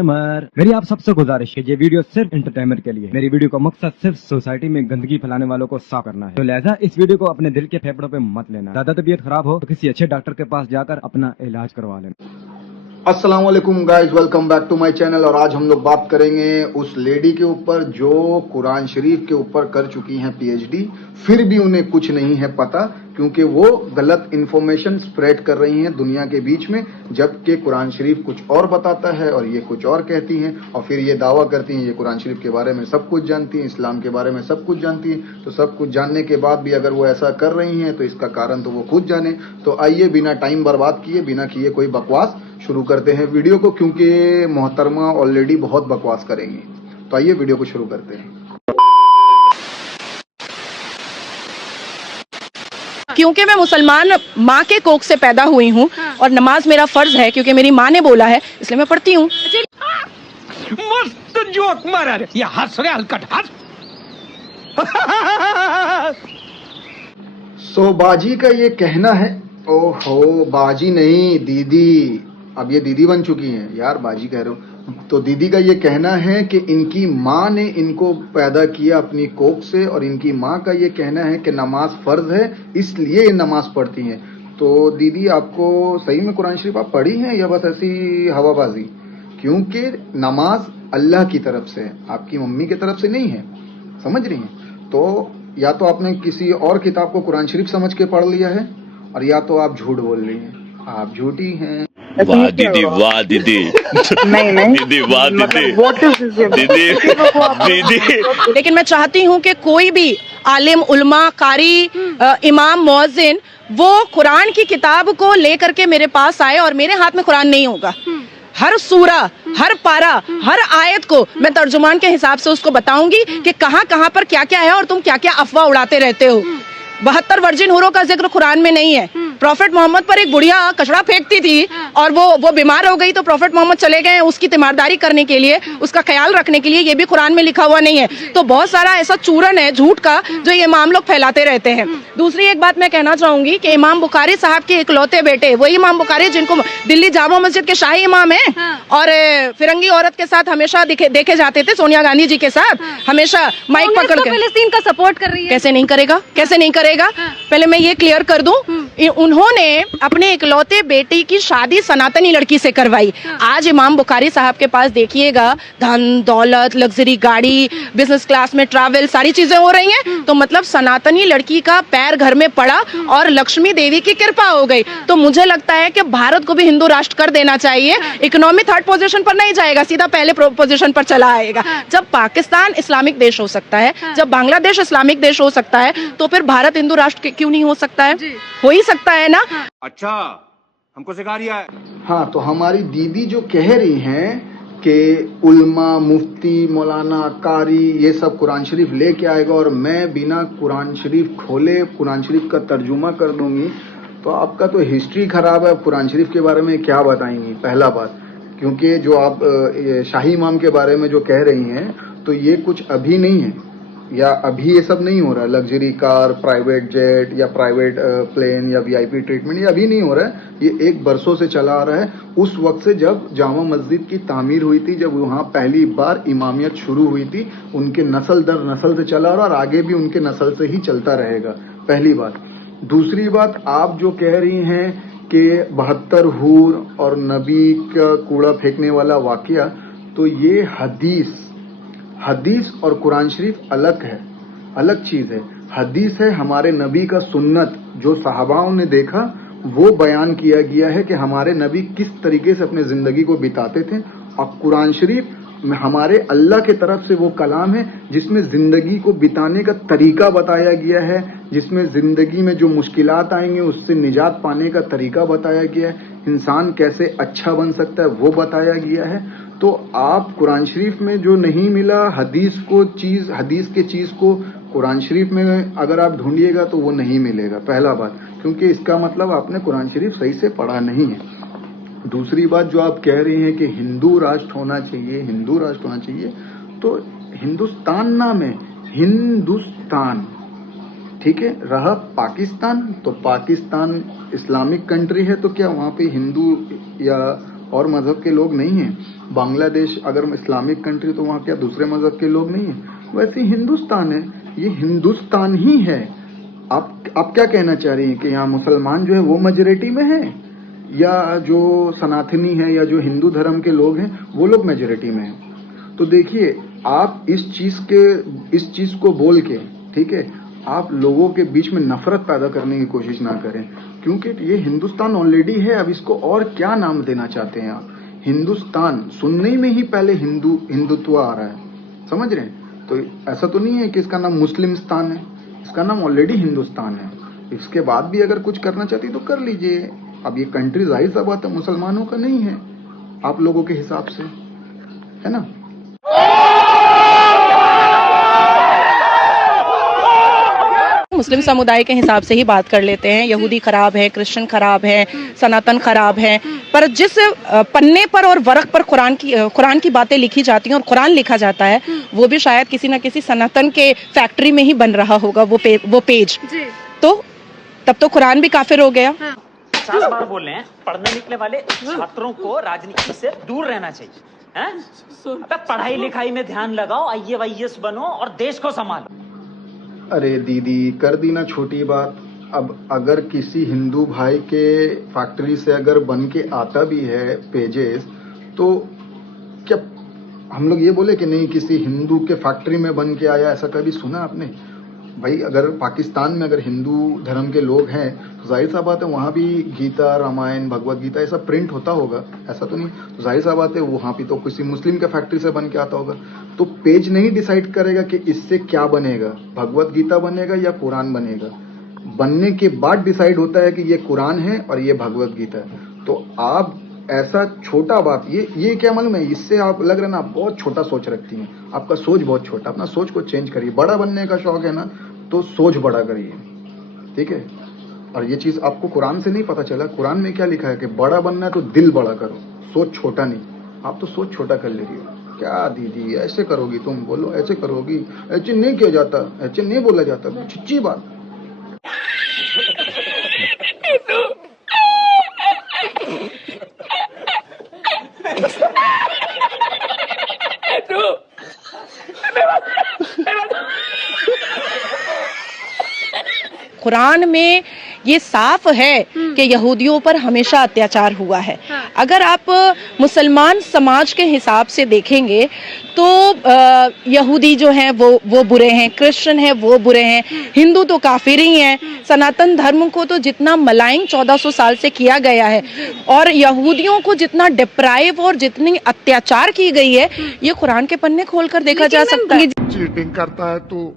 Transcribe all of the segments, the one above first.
Disclaimer, मेरी आप सबसे गुजारिश है, ये वीडियो सिर्फ एंटरटेनमेंट के लिए। मेरी वीडियो का मकसद सिर्फ सोसाइटी में गंदगी फैलाने वालों को साफ करना है, तो लिहाजा इस वीडियो को अपने दिल के फेफड़ों पे मत लेना। ज्यादा तबीयत खराब हो तो किसी अच्छे डॉक्टर के पास जाकर अपना इलाज करवा लेना। अस्सलाम वालेकुम guys, welcome back to my channel. और आज हम लोग बात करेंगे उस लेडी के ऊपर जो कुरान शरीफ के ऊपर कर चुकी हैं पीएचडी, फिर भी उन्हें कुछ नहीं है पता, क्योंकि वो गलत इंफॉर्मेशन स्प्रेड कर रही हैं दुनिया के बीच में, जबकि कुरान शरीफ कुछ और बताता है और ये कुछ और कहती हैं, और फिर ये दावा करती हैं ये कुरान शरीफ के बारे में सब कुछ जानती हैं, इस्लाम के बारे में सब कुछ जानती हैं। तो सब कुछ जानने के बाद भी अगर वो ऐसा कर रही हैं तो इसका कारण तो वो खुद जाने। तो आइए बिना टाइम बर्बाद किए, बिना किए कोई बकवास, शुरू करते हैं वीडियो को, क्योंकि मोहतरमा ऑलरेडी बहुत बकवास करेंगी। तो आइए वीडियो को शुरू करते हैं। क्योंकि मैं मुसलमान माँ के कोख से पैदा हुई हूँ और नमाज मेरा फर्ज है, क्योंकि मेरी माँ ने बोला है, इसलिए मैं पढ़ती हूँ। मस्त जोक मारा रे, ये हंस रे हलकट हंस। सो बाजी का ये कहना है, ओहो बाजी नहीं दीदी, अब ये दीदी बन चुकी हैं यार, बाजी कह रहे हो। तो दीदी का ये कहना है कि इनकी माँ ने इनको पैदा किया अपनी कोख से, और इनकी माँ का ये कहना है कि नमाज फर्ज है, इसलिए ये नमाज पढ़ती हैं। तो दीदी आपको सही में कुरान शरीफ आप पढ़ी हैं या बस ऐसी हवाबाजी? क्योंकि नमाज अल्लाह की तरफ से है, आपकी मम्मी की तरफ से नहीं है, समझ रही हैं? तो या तो आपने किसी और किताब को कुरान शरीफ समझ के पढ़ लिया है, और या तो आप झूठ बोल रही हैं, आप झूठी हैं। वाह दीदी, वाह दीदी, नहीं नहीं दीदी, वाह दीदी, दीदी, दीदी। लेकिन मैं चाहती हूँ कि कोई भी आलिम, उलमा, कारी, इमाम, मुअज्जिन वो कुरान की किताब को लेकर के मेरे पास आए, और मेरे हाथ में कुरान नहीं होगा। हर सूरा, हर पारा, हर आयत को मैं तर्जुमान के हिसाब से उसको बताऊंगी कि कहाँ कहाँ पर क्या क्या है, और तुम क्या क्या अफवाह उड़ाते रहते हो। 72 वर्जिन हुरों का जिक्र कुरान में नहीं है। प्रॉफेट मोहम्मद पर एक बुढ़िया कचड़ा फेंकती थी और वो बीमार हो गई, तो प्रॉफेट मोहम्मद चले गए उसकी तीमारदारी करने के लिए, उसका ख्याल रखने के लिए, ये भी कुरान में लिखा हुआ नहीं है। तो बहुत सारा ऐसा चूरन है झूठ का जो ये इमाम लोग फैलाते रहते हैं। दूसरी एक बात मैं कहना चाहूंगी कि इमाम बुखारी साहब के इकलौते बेटे, वही इमाम बुखारी जिनको दिल्ली जामा मस्जिद के शाही इमाम है, और फिरंगी औरत के साथ हमेशा देखे जाते थे, सोनिया गांधी जी के साथ हमेशा माइक पकड़ के। फिलिस्तीन का सपोर्ट कर रही है, कैसे नहीं करेगा, कैसे नहीं करेगा? पहले मैं ये क्लियर कर दूं, उन्होंने अपने इकलौते बेटी की शादी सनातनी लड़की से करवाई। आज इमाम बुखारी साहब के पास देखिएगा धन दौलत, लग्जरी गाड़ी, बिजनेस क्लास में ट्रैवल, सारी चीजें हो रही हैं। तो मतलब सनातनी लड़की का पैर घर में पड़ा और लक्ष्मी देवी की कृपा हो गई। तो मुझे लगता है कि भारत को भी हिंदू राष्ट्र कर देना चाहिए। इकोनॉमी 3rd पोजीशन पर नहीं जाएगा, सीधा पहले पोजीशन पर चला आएगा। जब पाकिस्तान इस्लामिक देश हो सकता है, जब बांग्लादेश इस्लामिक देश हो सकता है, तो फिर भारत हिंदू राष्ट्र क्यों नहीं हो सकता है? हो ही सकता है ना। अच्छा, हमको सिखा रिया है। हाँ, तो हमारी दीदी जो कह रही हैं कि उल्मा, मुफ्ती, मौलाना, कारी ये सब कुरान शरीफ लेके आएगा और मैं बिना कुरान शरीफ खोले कुरान शरीफ का तर्जुमा कर दूंगी, तो आपका तो हिस्ट्री खराब है। कुरान शरीफ के बारे में क्या बताएंगी? पहला बात, क्योंकि जो आप शाही इमाम के बारे में जो कह रही हैं, तो ये कुछ अभी नहीं है, या अभी ये सब नहीं हो रहा है। लग्जरी कार, प्राइवेट जेट या प्राइवेट प्लेन या वीआईपी ट्रीटमेंट, ये अभी नहीं हो रहा है। ये एक बरसों से चला आ रहा है, उस वक्त से जब जामा मस्जिद की तामीर हुई थी, जब वहाँ पहली बार इमामियत शुरू हुई थी, उनके नस्ल दर नस्ल से चला आ रहा, और आगे भी उनके नस्ल से ही चलता रहेगा। पहली बात। दूसरी बात, आप जो कह रही हैं कि 72 हूर और नबी का कूड़ा फेंकने वाला वाकया, तो ये हदीस और कुरान शरीफ अलग है, अलग चीज है। हदीस है हमारे नबी का सुन्नत, जो सहाबाओं ने देखा वो बयान किया गया है कि हमारे नबी किस तरीके से अपने जिंदगी को बिताते थे। और कुरान शरीफ हमारे अल्लाह के तरफ से वो कलाम है जिसमें जिंदगी को बिताने का तरीका बताया गया है, जिसमें जिंदगी में जो मुश्किलात आएंगे उससे निजात पाने का तरीका बताया गया है, इंसान कैसे अच्छा बन सकता है वो बताया गया है। तो आप कुरान शरीफ में जो नहीं मिला हदीस के चीज को कुरान शरीफ में अगर आप ढूंढिएगा तो वो नहीं मिलेगा। पहला बात, क्योंकि इसका मतलब आपने कुरान शरीफ सही से पढ़ा नहीं है। दूसरी बात, जो आप कह रही हैं कि हिंदू राष्ट्र होना चाहिए, हिंदू राष्ट्र होना चाहिए, तो हिंदुस्तान नाम है, हिंदुस्तान, ठीक है। रहा पाकिस्तान, तो पाकिस्तान इस्लामिक कंट्री है, तो क्या वहाँ पे हिंदू या और मजहब के लोग नहीं हैं? बांग्ला देश अगर इस्लामिक कंट्री तो वहाँ क्या दूसरे मजहब के लोग नहीं है? वैसे ही हिंदुस्तान है, ये हिंदुस्तान ही है। आप क्या कहना चाह रही हैं कि यहाँ मुसलमान जो है वो मेजॉरिटी में है, या जो सनातनी है या जो हिंदू धर्म के लोग हैं वो लोग मेजॉरिटी में हैं? तो देखिए, आप इस चीज को बोल के, ठीक है, आप लोगों के बीच में नफरत पैदा करने की कोशिश ना करें, क्योंकि ये हिंदुस्तान ऑलरेडी है। अब इसको और क्या नाम देना चाहते हैं आप? हिंदुस्तान सुनने में ही पहले हिंदुत्व आ रहा है, समझ रहे हैं? तो ऐसा तो नहीं है कि इसका नाम मुस्लिमस्तान है, इसका नाम ऑलरेडी हिंदुस्तान है। इसके बाद भी अगर कुछ करना चाहती तो कर लीजिए। अब ये कंट्री जाहिर सा बात है मुसलमानों का नहीं है आप लोगों के हिसाब से, है ना? मुस्लिम समुदाय के हिसाब से ही बात कर लेते हैं। यहूदी खराब है, क्रिश्चियन खराब है, सनातन खराब है, पर जिस पन्ने पर और वर्क पर कुरान की बातें लिखी जाती हैं और कुरान लिखा जाता है, वो भी शायद किसी न किसी सनातन के फैक्ट्री में ही बन रहा होगा वो पेज। तो तब तो कुरान भी काफिर हो गया। 50 बार बोल रहे हैं, पढ़ने निकले वाले छात्रों को राजनीति से दूर रहना चाहिए, हैं? अबे पढ़ाई लिखाई में ध्यान लगाओ, IAS बनो और देश को संभालो। अरे दीदी, कर दी ना छोटी बात। अब अगर किसी हिंदू भाई के फैक्ट्री से अगर बन के आता भी है पेजेस, तो क्या हम लोग ये बोले कि नहीं किसी हिंदू के फैक्ट्री में बन के आया? ऐसा कभी सुना आपने? भाई अगर पाकिस्तान में अगर हिंदू धर्म के लोग हैं तो जाहिर सा बात है वहाँ भी गीता, रामायण, भगवत गीता ऐसा प्रिंट होता होगा, ऐसा तो नहीं। तो जाहिर सा बात है वहाँ भी तो किसी मुस्लिम के फैक्ट्री से बन के आता होगा। तो पेज नहीं डिसाइड करेगा कि इससे क्या बनेगा, भगवत गीता बनेगा या कुरान बनेगा। बनने के बाद डिसाइड होता है कि ये कुरान है और ये भगवत गीता है। तो आप ऐसा छोटा बात, ये क्या मालूम है, इससे आप लग रहा है ना आप बहुत छोटा सोच रखती हैं। आपका सोच बहुत छोटा, अपना सोच को चेंज करिए। बड़ा बनने का शौक है ना तो सोच बड़ा करिए, ठीक है? और ये चीज आपको कुरान से नहीं पता चला। कुरान में क्या लिखा है कि बड़ा बनना है तो दिल बड़ा करो, सोच छोटा नहीं। आप तो सोच छोटा कर ले रही हो। क्या दीदी ऐसे करोगी तुम? बोलो ऐसे करोगी? ऐसे नहीं किया जाता, ऐसे नहीं बोला जाता, सच्ची बात। कुरान में ये साफ है कि यहूदियों पर हमेशा अत्याचार हुआ है। अगर आप मुसलमान समाज के हिसाब से देखेंगे तो यहूदी जो हैं वो बुरे हैं, क्रिश्चियन है वो बुरे हैं, हिंदू तो काफिर ही हैं। सनातन धर्म को तो जितना मलाइन 1400 साल से किया गया है और यहूदियों को जितना डिप्राइव और जितनी अत्याचार की गई है, ये कुरान के पन्ने खोलकर देखा जा सकता है। चीटिंग करता है तू,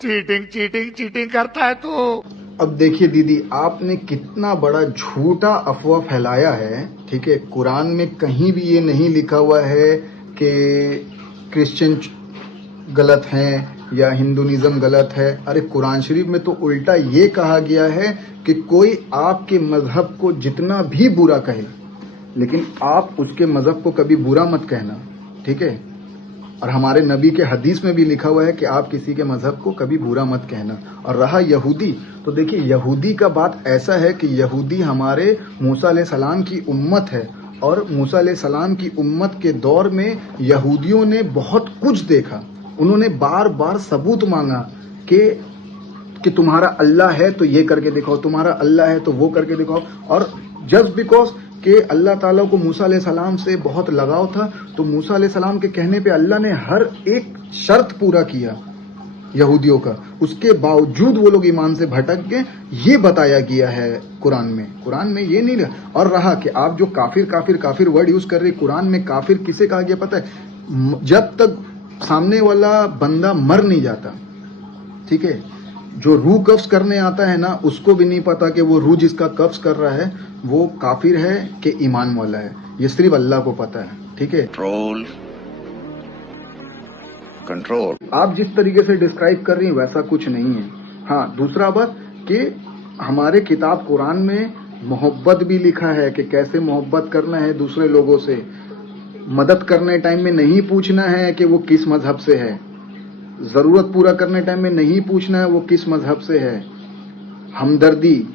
चीटिंग करता है तू। अब देखिए दीदी, आपने कितना बड़ा झूठा अफवाह फैलाया है, ठीक है? कुरान में कहीं भी ये नहीं लिखा हुआ है कि क्रिश्चियन गलत हैं या हिंदुइज्म गलत है। अरे कुरान शरीफ में तो उल्टा ये कहा गया है कि कोई आपके मजहब को जितना भी बुरा कहे, लेकिन आप उसके मजहब को कभी बुरा मत कहना, ठीक है? और हमारे नबी के हदीस में भी लिखा हुआ है कि आप किसी के मजहब को कभी बुरा मत कहना। और रहा यहूदी, तो देखिए यहूदी का बात ऐसा है कि यहूदी हमारे मूसा अलैहिस्सलाम की उम्मत है, और मूसा अलैहिस्सलाम की उम्मत के दौर में यहूदियों ने बहुत कुछ देखा। उन्होंने बार बार सबूत मांगा कि तुम्हारा अल्लाह है तो ये करके दिखाओ, तुम्हारा अल्लाह है तो वो करके दिखाओ। और जस्ट बिकॉज कि अल्लाह ताला को मूसा अलैहिस्सलाम से बहुत लगाव था, तो मूसा अलैहिस्सलाम के कहने पे अल्लाह ने हर एक शर्त पूरा किया यहूदियों का। उसके बावजूद वो लोग ईमान से भटक गए, ये बताया गया है कुरान में। कुरान में ये नहीं रहा। और रहा कि आप जो काफिर वर्ड यूज कर रहे, कुरान में काफिर किसे कहा गया पता है? जब तक सामने वाला बंदा मर नहीं जाता, ठीक है? जो रूह कब्ज करने आता है ना, उसको भी नहीं पता कि वो रूह जिसका कब्ज कर रहा है वो काफिर है कि ईमान वाला है। ये सिर्फ अल्लाह को पता है, ठीक है? कंट्रोल। आप जिस तरीके से डिस्क्राइब कर रही हैं वैसा कुछ नहीं है। हाँ, दूसरा बात कि हमारे किताब कुरान में मोहब्बत भी लिखा है कि कैसे मोहब्बत करना है दूसरे लोगों से। मदद करने टाइम में नहीं पूछना है कि वो किस मजहब से है। जरूरत पूरा करने टाइम में नहीं पूछना है वो किस मजहब से है। हमदर्दी,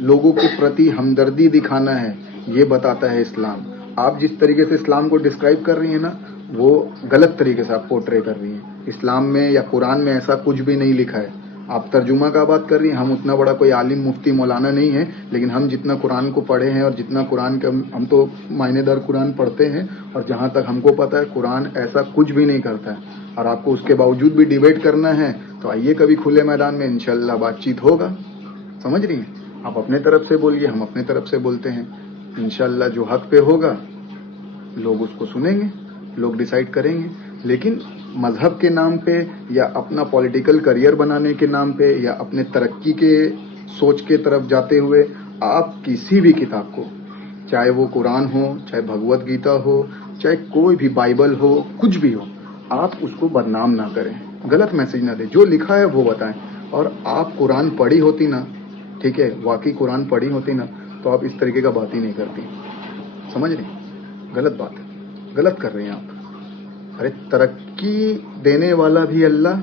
लोगों के प्रति हमदर्दी दिखाना है, ये बताता है इस्लाम। आप जिस तरीके से इस्लाम को डिस्क्राइब कर रही हैं ना, वो गलत तरीके से आप पोर्ट्रे कर रही हैं। इस्लाम में या कुरान में ऐसा कुछ भी नहीं लिखा है। आप तर्जुमा का बात कर रही हैं। हम उतना बड़ा कोई आलिम मुफ्ती मौलाना नहीं है, लेकिन हम जितना कुरान को पढ़े हैं और जितना कुरान का हम तो मायनेदार कुरान पढ़ते हैं, और जहाँ तक हमको पता है कुरान ऐसा कुछ भी नहीं करता है। और आपको उसके बावजूद भी डिबेट करना है तो आइए कभी खुले मैदान में, इंशाल्लाह बातचीत होगा। समझ रही हैं? आप अपने तरफ से बोलिए, हम अपने तरफ से बोलते हैं। इंशाल्लाह जो हक पे होगा लोग उसको सुनेंगे, लोग डिसाइड करेंगे। लेकिन मजहब के नाम पे या अपना पॉलिटिकल करियर बनाने के नाम पे या अपने तरक्की के सोच के तरफ जाते हुए आप किसी भी किताब को, चाहे वो कुरान हो, चाहे भगवत गीता हो, चाहे कोई भी बाइबल हो, कुछ भी हो, आप उसको बदनाम ना करें, गलत मैसेज ना दें। जो लिखा है वो बताएं। और आप कुरान पढ़ी होती ना, ठीक है, वाकई कुरान पढ़ी होती ना, तो आप इस तरीके का बात ही नहीं करती। समझ रही? गलत बात है, गलत कर रही हैं आप। अरे तरक्की देने वाला भी अल्लाह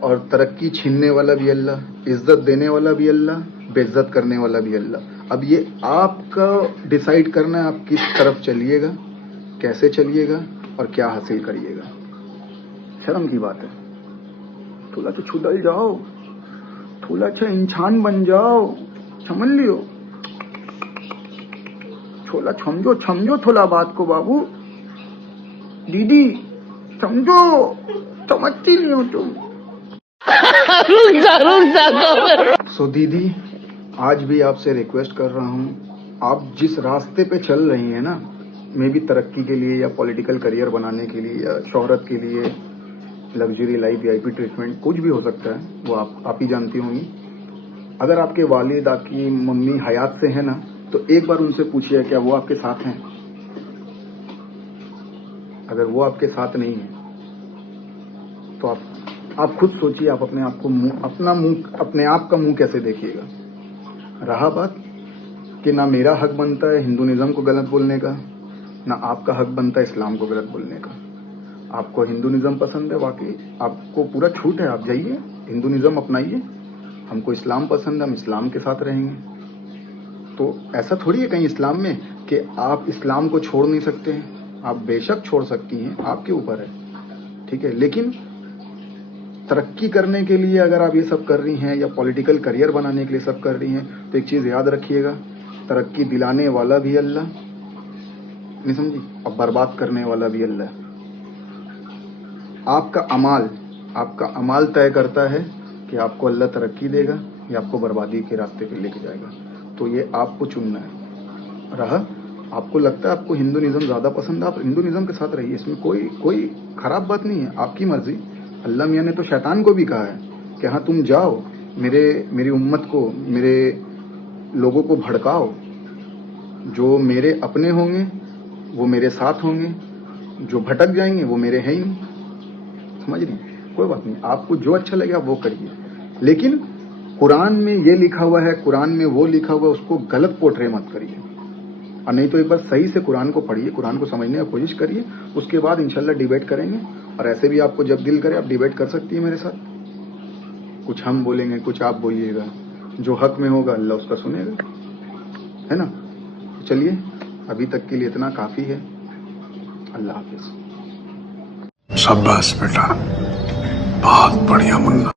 और तरक्की छीनने वाला भी अल्लाह, इज्जत देने वाला भी अल्लाह, बेइज्जत करने वाला भी अल्लाह। अब ये आपका डिसाइड करना है, आप किस तरफ चलिएगा, कैसे चलिएगा और क्या हासिल करिएगा। शर्म की बात है। थोड़ा तो छुदल जाओ, थोड़ा अच्छा इंसान बन जाओ, समझ लियो। थोड़ा समझो थोड़ा बात को बाबू, दीदी समझो, समझती नहीं हो तुम। सो दीदी, आज भी आपसे रिक्वेस्ट कर रहा हूँ, आप जिस रास्ते पे चल रही हैं ना, मे भी तरक्की के लिए या पॉलिटिकल करियर बनाने के लिए या शोहरत के लिए, लग्जरी लाइफ, वीआईपी ट्रीटमेंट, कुछ भी हो सकता है, वो आप ही जानती होंगी। अगर आपके वालिद, आपकी मम्मी हयात से है ना, तो एक बार उनसे पूछिए क्या वो आपके साथ हैं। अगर वो आपके साथ नहीं है तो आप खुद सोचिए, आप अपने आप को अपने आप का मुंह कैसे देखिएगा। रहा बात कि ना मेरा हक बनता है हिंदुइज्म को गलत बोलने का, ना आपका हक बनता है इस्लाम को गलत बोलने का। आपको हिंदुइज्म पसंद है, वाकई आपको पूरा छूट है, आप जाइए हिंदुइज्म अपनाइए। हमको इस्लाम पसंद है, हम इस्लाम के साथ रहेंगे। तो ऐसा थोड़ी है कहीं इस्लाम में कि आप इस्लाम को छोड़ नहीं सकते हैं। आप बेशक छोड़ सकती हैं, आपके ऊपर है, ठीक है। लेकिन तरक्की करने के लिए अगर आप ये सब कर रही हैं या पॉलिटिकल करियर बनाने के लिए सब कर रही हैं, तो एक चीज याद रखिएगा, तरक्की दिलाने वाला भी अल्लाह, नहीं समझी, और बर्बाद करने वाला भी अल्लाह। आपका अमाल तय करता है कि आपको अल्लाह तरक्की देगा या आपको बर्बादी के रास्ते पे लेके जाएगा। तो ये आपको चुनना है। रहा आपको लगता है आपको हिंदुइज्म ज्यादा पसंद है, आप हिंदुइज्म के साथ रहिए, इसमें कोई खराब बात नहीं है, आपकी मर्जी। अल्लाह मियां ने तो शैतान को भी कहा है कि हाँ तुम जाओ, मेरी उम्मत को, मेरे लोगों को भड़काओ, जो मेरे अपने होंगे वो मेरे साथ होंगे, जो भटक जाएंगे वो मेरे हैं ही नहीं। समझ रही? कोई बात नहीं, आपको जो अच्छा लगे आप वो करिए, लेकिन कुरान में ये लिखा हुआ है, कुरान में वो लिखा हुआ है, उसको गलत पोर्ट्रे मत करिए। और नहीं तो एक बार सही से कुरान को पढ़िए, कुरान को समझने की कोशिश करिए, उसके बाद इंशाल्लाह डिबेट करेंगे। और ऐसे भी आपको जब दिल करे आप डिबेट कर सकती है मेरे साथ, कुछ हम बोलेंगे, कुछ आप बोलिएगा, जो हक में होगा अल्लाह उसका सुनेगा, है ना। चलिए अभी तक के लिए इतना काफी है। अल्लाह हाफिज। शाबाश बेटा, बहुत बढ़िया मुन्ना।